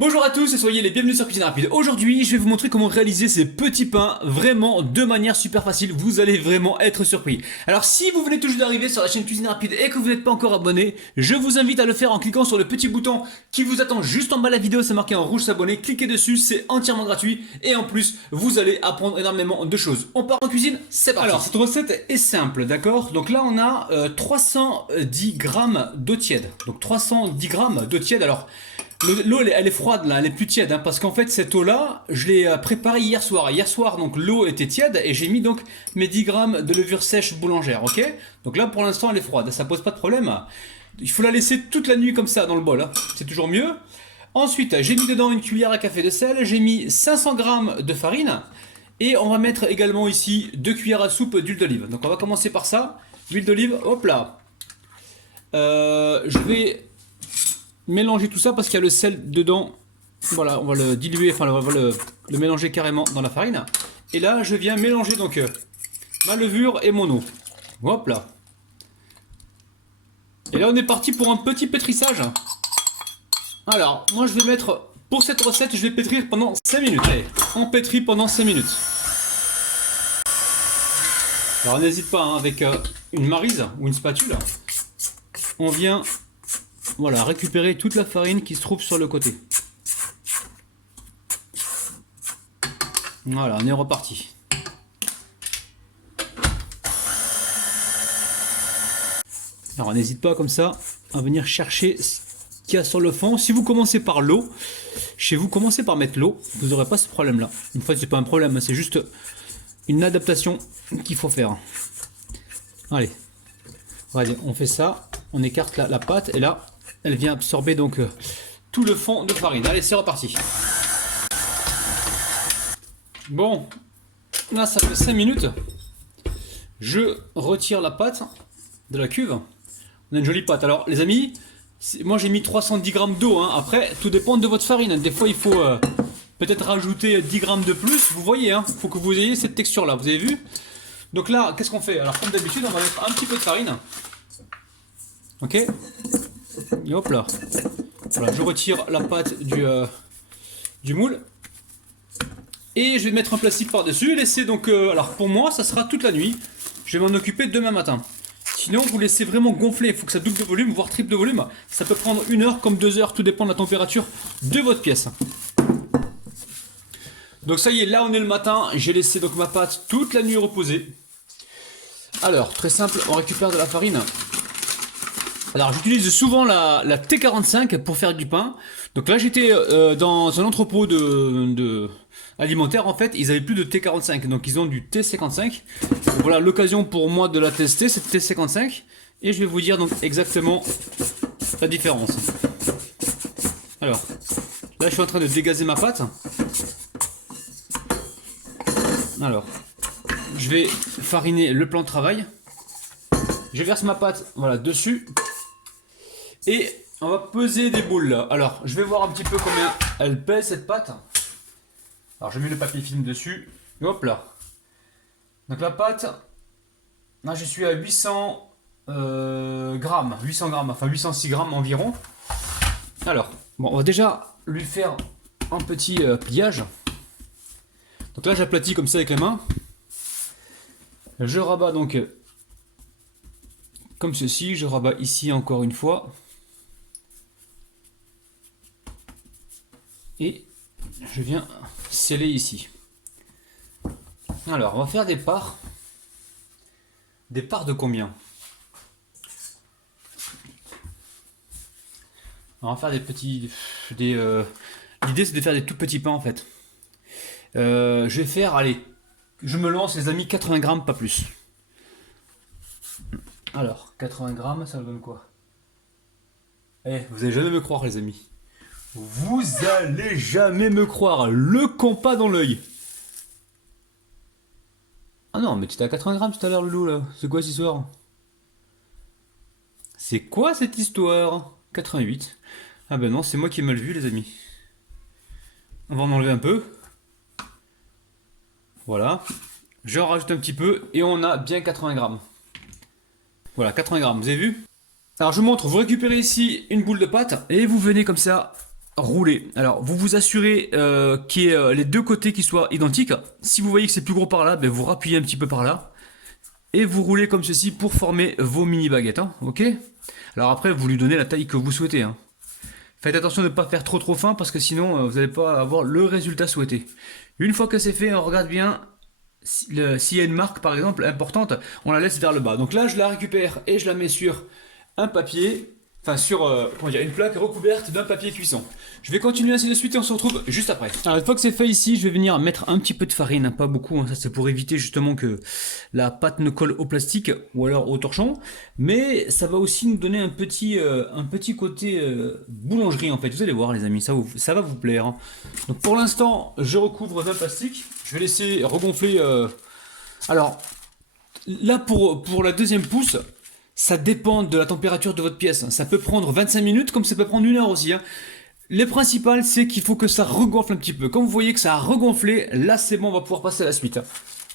Bonjour à tous et soyez les bienvenus sur Cuisine Rapide. Aujourd'hui, je vais vous montrer comment réaliser ces petits pains vraiment de manière super facile. Vous allez vraiment être surpris. Alors si vous venez tout juste d'arriver sur la chaîne Cuisine Rapide et que vous n'êtes pas encore abonné, je vous invite à le faire en cliquant sur le petit bouton qui vous attend juste en bas de la vidéo. C'est marqué en rouge s'abonner. Cliquez dessus, c'est entièrement gratuit. Et en plus, vous allez apprendre énormément de choses. On part en cuisine, c'est parti. Alors cette recette est simple, d'accord? Donc là on a 310 grammes d'eau tiède. Donc 310 grammes d'eau tiède. Alors l'eau elle est froide là, elle est plus tiède hein, parce qu'en fait cette eau là je l'ai préparée hier soir. Hier soir donc l'eau était tiède et j'ai mis donc mes 10 grammes de levure sèche boulangère, ok. Donc là pour l'instant elle est froide, ça pose pas de problème. Il faut la laisser toute la nuit comme ça dans le bol, hein. C'est toujours mieux. Ensuite j'ai mis dedans une cuillère à café de sel, j'ai mis 500 grammes de farine et on va mettre également ici 2 cuillères à soupe d'huile d'olive. Donc on va commencer par ça, l'huile d'olive, hop là. Je vais mélanger tout ça parce qu'il y a le sel dedans. Voilà, on va le diluer, enfin on va le mélanger carrément dans la farine. Et là je viens mélanger donc ma levure et mon eau. Hop là. Et là on est parti pour un petit pétrissage. Alors moi je vais mettre, pour cette recette je vais pétrir pendant 5 minutes. Allez, on pétrit pendant 5 minutes. Alors n'hésite pas hein, avec une maryse ou une spatule. On vient voilà, récupérer toute la farine qui se trouve sur le côté. Voilà, on est reparti. Alors n'hésite pas comme ça à venir chercher ce qu'il y a sur le fond. Si vous commencez par l'eau, chez vous commencez par mettre l'eau, vous n'aurez pas ce problème là. Une fois c'est pas un problème, c'est juste une adaptation qu'il faut faire. Allez, allez, on fait ça, on écarte la pâte et là elle vient absorber donc tout le fond de farine. Allez, c'est reparti. Bon, là ça fait 5 minutes. Je retire la pâte de la cuve. On a une jolie pâte. Alors les amis, moi j'ai mis 310 grammes d'eau. Hein. Après, tout dépend de votre farine. Des fois il faut peut-être rajouter 10 grammes de plus. Vous voyez, il faut que vous ayez cette texture là. Vous avez vu? Donc là, qu'est-ce qu'on fait? Alors comme d'habitude, on va mettre un petit peu de farine. Ok. Et hop là. Voilà, je retire la pâte du moule. Et je vais mettre un plastique par-dessus et laisser donc... alors pour moi, ça sera toute la nuit. Je vais m'en occuper demain matin. Sinon, vous laissez vraiment gonfler. Il faut que ça double de volume, voire triple de volume. Ça peut prendre 1 heure comme 2 heures. Tout dépend de la température de votre pièce. Donc ça y est, là on est le matin. J'ai laissé donc ma pâte toute la nuit reposer. Alors, très simple, on récupère de la farine. Alors j'utilise souvent la T45 pour faire du pain. Donc là j'étais dans un entrepôt alimentaire en fait, ils avaient plus de T45, donc ils ont du T55. Donc voilà l'occasion pour moi de la tester, cette T55. Et je vais vous dire donc exactement la différence. Alors, là je suis en train de dégazer ma pâte. Alors, je vais fariner le plan de travail. Je verse ma pâte voilà, dessus. Et on va peser des boules là. Alors, je vais voir un petit peu combien elle pèse cette pâte. Alors, je mets le papier film dessus. Et hop là. Donc la pâte, là je suis à 800 grammes. 800 grammes, enfin 806 grammes environ. Alors, bon, on va déjà lui faire un petit pliage. Donc là, j'aplatis comme ça avec les mains. Je rabats donc comme ceci. Je rabats ici encore une fois. Et je viens sceller ici. Alors, on va faire des parts. Des parts de combien? On va faire des petits... L'idée, c'est de faire des tout petits pains, en fait. Je vais faire, allez, je me lance, les amis, 80 grammes, pas plus. Alors, 80 grammes, ça donne quoi? Eh, vous allez jamais me croire, les amis. Vous allez jamais me croire, le compas dans l'œil. Ah non, mais tu étais à 80 grammes tout à l'heure, le loup, là. C'est quoi cette histoire? C'est quoi cette histoire? 88. Ah ben non, c'est moi qui ai mal vu, les amis. On va en enlever un peu. Voilà. Je rajoute un petit peu et on a bien 80 grammes. Voilà, 80 grammes, vous avez vu? Alors je vous montre, vous récupérez ici une boule de pâte et vous venez comme ça rouler. Alors, vous vous assurez qu'il y ait les deux côtés qui soient identiques. Si vous voyez que c'est plus gros par là, ben, vous rappuyez un petit peu par là. Et vous roulez comme ceci pour former vos mini baguettes. Hein, ok? Alors après, vous lui donnez la taille que vous souhaitez. Hein. Faites attention de ne pas faire trop fin parce que sinon, vous n'allez pas avoir le résultat souhaité. Une fois que c'est fait, on regarde bien. S'il y a une marque par exemple importante, on la laisse vers le bas. Donc là, je la récupère et je la mets sur un papier. Enfin sur comment dire, une plaque recouverte d'un papier cuisson. Je vais continuer ainsi de suite et on se retrouve juste après. Alors une fois que c'est fait ici, je vais venir mettre un petit peu de farine, hein, pas beaucoup, hein, ça c'est pour éviter justement que la pâte ne colle au plastique ou alors au torchon. Mais ça va aussi nous donner un petit côté boulangerie en fait. Vous allez voir les amis, ça va vous plaire. Hein. Donc pour l'instant, je recouvre d'un plastique. Je vais laisser regonfler. Alors là pour la deuxième pousse. Ça dépend de la température de votre pièce. Ça peut prendre 25 minutes comme ça peut prendre 1 heure aussi. Hein. Le principal, c'est qu'il faut que ça regonfle un petit peu. Quand vous voyez que ça a regonflé, là c'est bon, on va pouvoir passer à la suite.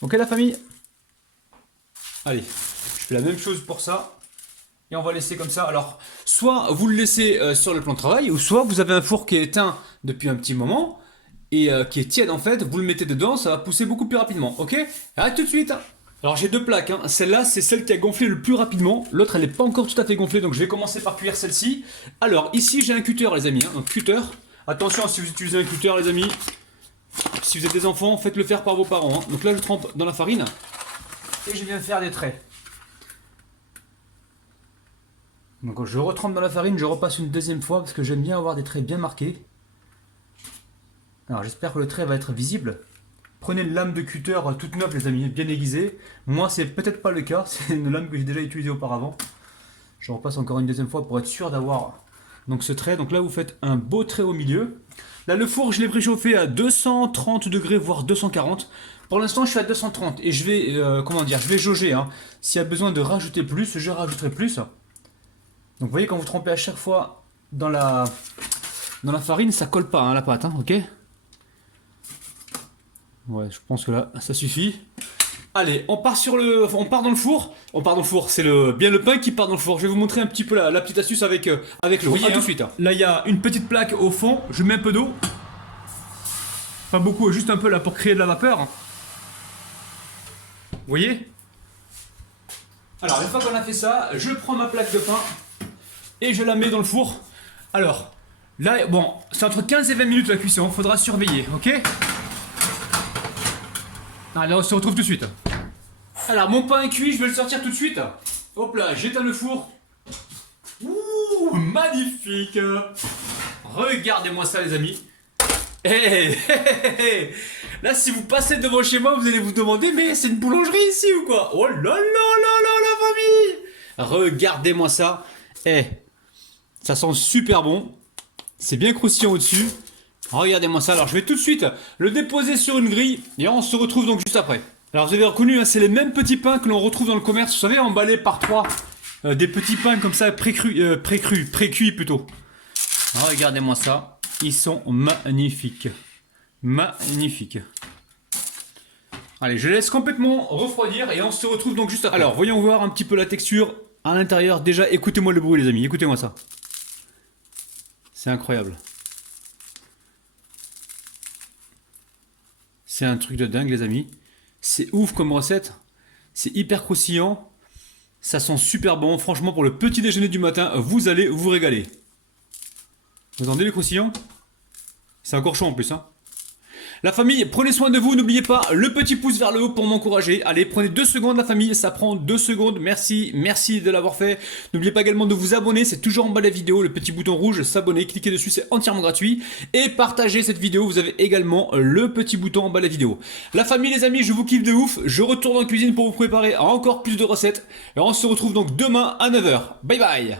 Ok la famille? Allez, je fais la même chose pour ça. Et on va laisser comme ça. Alors, soit vous le laissez sur le plan de travail, ou soit vous avez un four qui est éteint depuis un petit moment, et qui est tiède en fait, vous le mettez dedans, ça va pousser beaucoup plus rapidement. Ok? À tout de suite. Alors j'ai deux plaques, hein. Celle-là c'est celle qui a gonflé le plus rapidement, l'autre elle n'est pas encore tout à fait gonflée, donc je vais commencer par cuire celle-ci. Alors ici j'ai un cutter les amis, hein. Donc cutter, attention si vous utilisez un cutter les amis, si vous êtes des enfants faites-le faire par vos parents. Hein. Donc là je trempe dans la farine et je viens faire des traits. Donc quand je retrempe dans la farine, je repasse une deuxième fois parce que j'aime bien avoir des traits bien marqués. Alors j'espère que le trait va être visible. Prenez une lame de cutter toute neuve les amis, bien aiguisée. Moi c'est peut-être pas le cas, c'est une lame que j'ai déjà utilisée auparavant. Je repasse encore une deuxième fois pour être sûr d'avoir donc ce trait. Donc là vous faites un beau trait au milieu. Là le four je l'ai préchauffé à 230 degrés voire 240. Pour l'instant je suis à 230 et je vais je vais jauger. Hein. S'il y a besoin de rajouter plus, je rajouterai plus. Donc vous voyez quand vous trempez à chaque fois dans la farine, ça colle pas hein, la pâte, hein, ok? Ouais, je pense que là, ça suffit. Allez, on part dans le four. On part dans le four, c'est bien le pain qui part dans le four. Je vais vous montrer un petit peu la petite astuce avec l'eau. Voyez, tout de suite. Hein. Là, il y a une petite plaque au fond. Je mets un peu d'eau. Pas beaucoup, juste un peu là pour créer de la vapeur. Vous voyez? Alors, une fois qu'on a fait ça, je prends ma plaque de pain et je la mets dans le four. Alors, là, bon, c'est entre 15 et 20 minutes la cuisson. Faudra surveiller, ok? Allez, on se retrouve tout de suite. Alors, mon pain est cuit, je vais le sortir tout de suite. Hop là, j'éteins le four. Ouh, magnifique. Regardez-moi ça, les amis. Hey, là, si vous passez devant chez moi, vous allez vous demander, mais c'est une boulangerie ici ou quoi? Oh là là là là, la famille. Regardez-moi ça. Ça sent super bon. C'est bien croustillant au-dessus. Regardez-moi ça, alors je vais tout de suite le déposer sur une grille et on se retrouve donc juste après. Alors vous avez reconnu, hein, c'est les mêmes petits pains que l'on retrouve dans le commerce, vous savez, emballés par 3. Des petits pains comme ça, pré-cuits plutôt. Regardez-moi ça, ils sont magnifiques. Magnifiques. Allez, je laisse complètement refroidir et on se retrouve donc juste après. Alors, voyons voir un petit peu la texture à l'intérieur. Déjà, écoutez-moi le bruit les amis, écoutez-moi ça. C'est incroyable. C'est un truc de dingue les amis. C'est ouf comme recette. C'est hyper croustillant. Ça sent super bon. Franchement pour le petit déjeuner du matin, vous allez vous régaler. Vous entendez les croustillants? C'est encore chaud en plus. Hein. La famille, prenez soin de vous. N'oubliez pas le petit pouce vers le haut pour m'encourager. Allez, prenez 2 secondes la famille. Ça prend 2 secondes. Merci, merci de l'avoir fait. N'oubliez pas également de vous abonner. C'est toujours en bas de la vidéo. Le petit bouton rouge, s'abonner. Cliquez dessus, c'est entièrement gratuit. Et partagez cette vidéo. Vous avez également le petit bouton en bas de la vidéo. La famille, les amis, je vous kiffe de ouf. Je retourne en cuisine pour vous préparer encore plus de recettes. Et on se retrouve donc demain à 9 h. Bye bye.